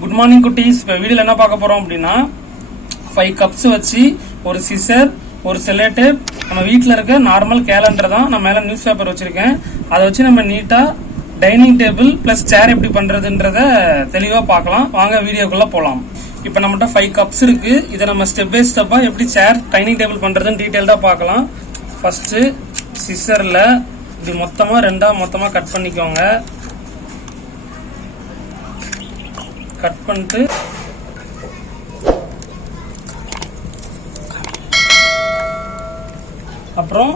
Good morning குட்டீஸ். இப்போ வீடியோல என்ன பார்க்க போறோம் அப்படின்னா ஃபைவ் கப்ஸ் வச்சு ஒரு சிசர் ஒரு செலேட்டிவ் நம்ம வீட்டில் இருக்க நார்மல் கேலண்டர் தான் நான் மேலே நியூஸ் பேப்பர் வச்சிருக்கேன். அதை வச்சு நம்ம நீட்டாக டைனிங் டேபிள் ப்ளஸ் சேர் எப்படி பண்ணுறதுன்றத தெளிவாக பார்க்கலாம். வாங்க வீடியோக்குள்ளே போகலாம் இப்போ நம்மகிட்ட ஃபைவ் கப்ஸ் இருக்கு. இதை நம்ம ஸ்டெப் பை ஸ்டெப்பாக எப்படி சேர் டைனிங் டேபிள் பண்ணுறதுன்னு டீட்டெயில்டாக பார்க்கலாம். ஃபர்ஸ்ட் சிசரில் இப்படி மொத்தமாக ரெண்டாக மொத்தமாக கட் பண்ணிக்கோங்க. கட் பண்ணிட்டு அப்புறம்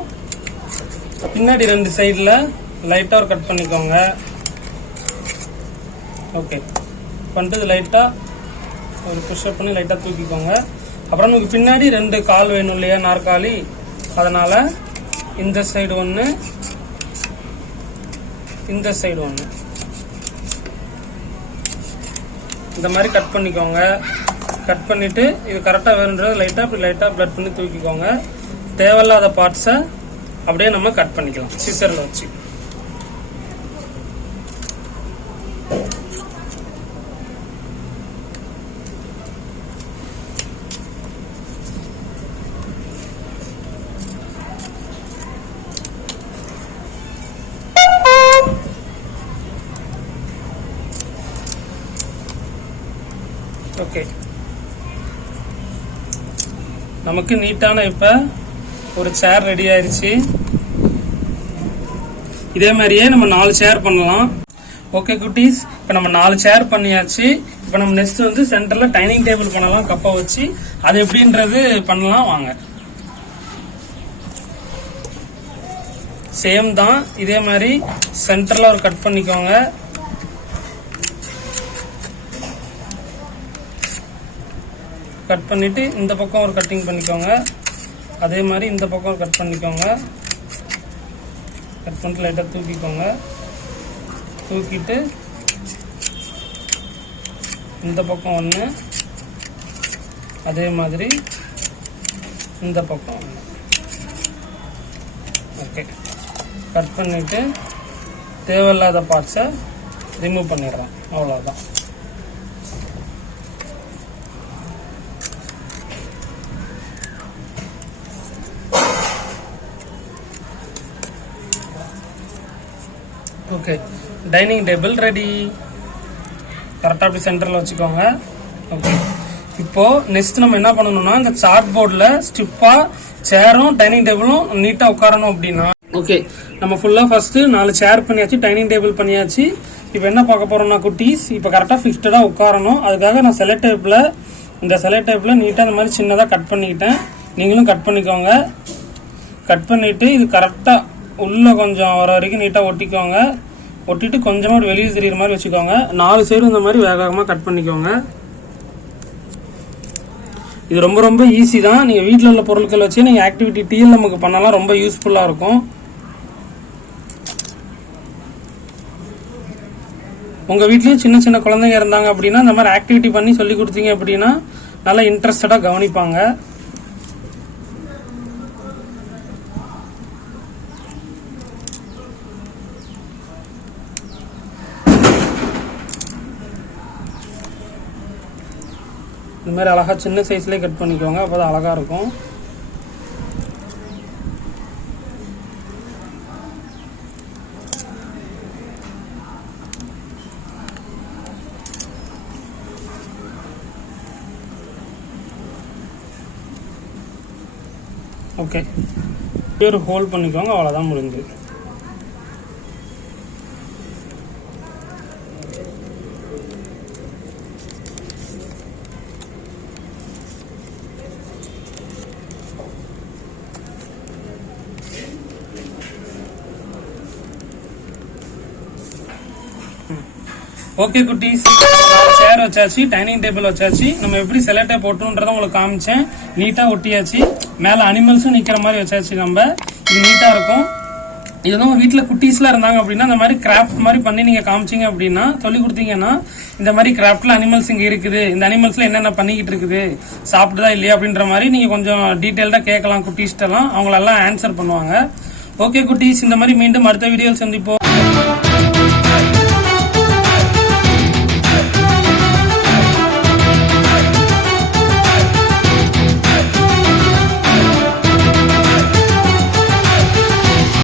பின்னாடி ரெண்டு சைடில் லைட்டாக ஒரு கட் பண்ணிக்கோங்க. ஓகே பண்ணிட்டு லைட்டாக ஒரு புஷ்அப் பண்ணி லைட்டாக தூக்கிக்கோங்க. அப்புறம் நமக்கு பின்னாடி ரெண்டு கால் வேணும் இல்லையா நாற்காலி? அதனால் இந்த சைடு ஒன்று இந்த சைடு ஒன்று இந்த மாதிரி கட் பண்ணிக்கோங்க. கட் பண்ணிட்டு இது கரெக்டாக வேணுன்றது லைட்டாக இப்படி லைட்டாக ப்ளட் பண்ணி தூக்கிக்கோங்க. தேவையில்லாத பார்ட்ஸை அப்படியே நம்ம கட் பண்ணிக்கலாம். சிசரில் வச்சு. ஓகே நமக்கு நீட்டான இப்போ ஒரு சேர் ரெடி ஆயிடுச்சு இதே மாதிரியே நம்ம நாலு சேர் பண்ணலாம். ஓகே குட்டீஸ். இப்போ நம்ம நாலு சேர் பண்ணியாச்சு. இப்போ நம்ம நெக்ஸ்ட் வந்து சென்டரில் டைனிங் டேபிள் பண்ணலாம் கப்பை வச்சு. அது எப்படின்றது பண்ணலாம் வாங்க. சேம் தான். இதே மாதிரி சென்டரில் ஒரு கட் பண்ணிக்கோங்க. கட் பண்ணிவிட்டு இந்த பக்கம் ஒரு கட்டிங் பண்ணிக்கோங்க. அதே மாதிரி இந்த பக்கம் கட் பண்ணிக்கோங்க. கட் பண்ணிட்டு லைட்டாக தூக்கிக்கோங்க. தூக்கிட்டு இந்த பக்கம் ஒன்று அதே மாதிரி இந்த பக்கம் ஒன்று ஓகே கட் பண்ணிவிட்டு தேவையில்லாத பார்ட்ஸை ரிமூவ் பண்ணிடுறேன். அவ்வளோதான் ஓகே டைனிங் டேபிள் ரெடி கரெக்டாக அப்படி சென்டரில் வச்சுக்கோங்க. ஓகே இப்போது நெக்ஸ்ட் நம்ம என்ன பண்ணணும்னா இந்த சார்ட் போர்டில் ஸ்டிப்பாக சேரும் டைனிங் டேபிளும் நீட்டாக உட்காரணும் அப்படின்னா ஓகே நம்ம ஃபுல்லாக ஃபஸ்ட்டு நாலு சேர் பண்ணியாச்சு டைனிங் டேபிள் பண்ணியாச்சு. இப்போ என்ன பார்க்க போகிறோம்னா குட்டீஸ் இப்போ கரெக்டாக ஃபிக்ஸ்டாக உட்காரணும். அதுக்காக நான் செலக்ட் டேப்பில் இந்த செலக்ட் டேப்பில் நீட்டாக இந்த மாதிரி சின்னதாக கட் பண்ணிக்கிட்டேன். நீங்களும் கட் பண்ணிக்கோங்க. கட் பண்ணிவிட்டு இது கரெக்டாக உள்ளே கொஞ்சம் வர வரைக்கும் நீட்டாக ஒட்டிக்கோங்க. ஒட்டிட்டு கொஞ்சமாக வெளியே தெரியுற மாதிரி வச்சுக்கோங்க. நாலு சைடு இந்த மாதிரி வேக வேகமாக கட் பண்ணிக்கோங்க. இது ரொம்ப ரொம்ப ஈஸி தான். நீங்கள் வீட்டில் உள்ள பொருட்கள் வச்சு நீங்கள் ஆக்டிவிட்டி டிஎல் நமக்கு பண்ணலாம். ரொம்ப யூஸ்ஃபுல்லாக இருக்கும். உங்கள் வீட்லேயும் சின்ன சின்ன குழந்தைங்க இருந்தாங்க அப்படின்னா இந்த மாதிரி ஆக்டிவிட்டி பண்ணி சொல்லி கொடுத்தீங்க அப்படின்னா நல்லா இன்ட்ரெஸ்டடாக கவனிப்பாங்க. இந்த மாதிரி அழகாக சின்ன சைஸ்லேயே கட் பண்ணிக்கோங்க அப்போ தான் அழகாக இருக்கும். ஓகே ஒரு ஹோல்ட் பண்ணிக்கோங்க அவ்வளோதான் முடிஞ்சு. ஓகே குட்டீஸ். சேர் வச்சாச்சு டைனிங் டேபிள் வச்சாச்சு. நம்ம எப்படி செலட்டை போட்டோன்றதை உங்களுக்கு காமிச்சேன். நீட்டா ஒட்டியாச்சு. மேல அனிமல்ஸும் நிக்கிற மாதிரி வச்சாச்சு நம்ம. இது நீட்டா இருக்கும். இது வந்து உங்க வீட்டுல குட்டீஸ்லாம் இருந்தாங்க அப்படின்னா இந்த மாதிரி கிராஃப்ட் மாதிரி பண்ணி நீங்க காமிச்சீங்க அப்படின்னா சொல்லி கொடுத்தீங்கன்னா இந்த மாதிரி கிராஃப்ட்ல அனிமல்ஸ் இங்க இருக்குது. இந்த அனிமல்ஸ்ல என்னென்ன பண்ணிக்கிட்டு இருக்குது? சாப்பிடுதா இல்லையா அப்படின்ற மாதிரி நீங்க கொஞ்சம் டீட்டெயில்டா கேட்கலாம் குட்டீஸ்ட்டெல்லாம். அவங்களெல்லாம் ஆன்சர் பண்ணுவாங்க. ஓகே குட்டீஸ் இந்த மாதிரி மீண்டும் அடுத்த வீடியோவில் சந்திப்போம்.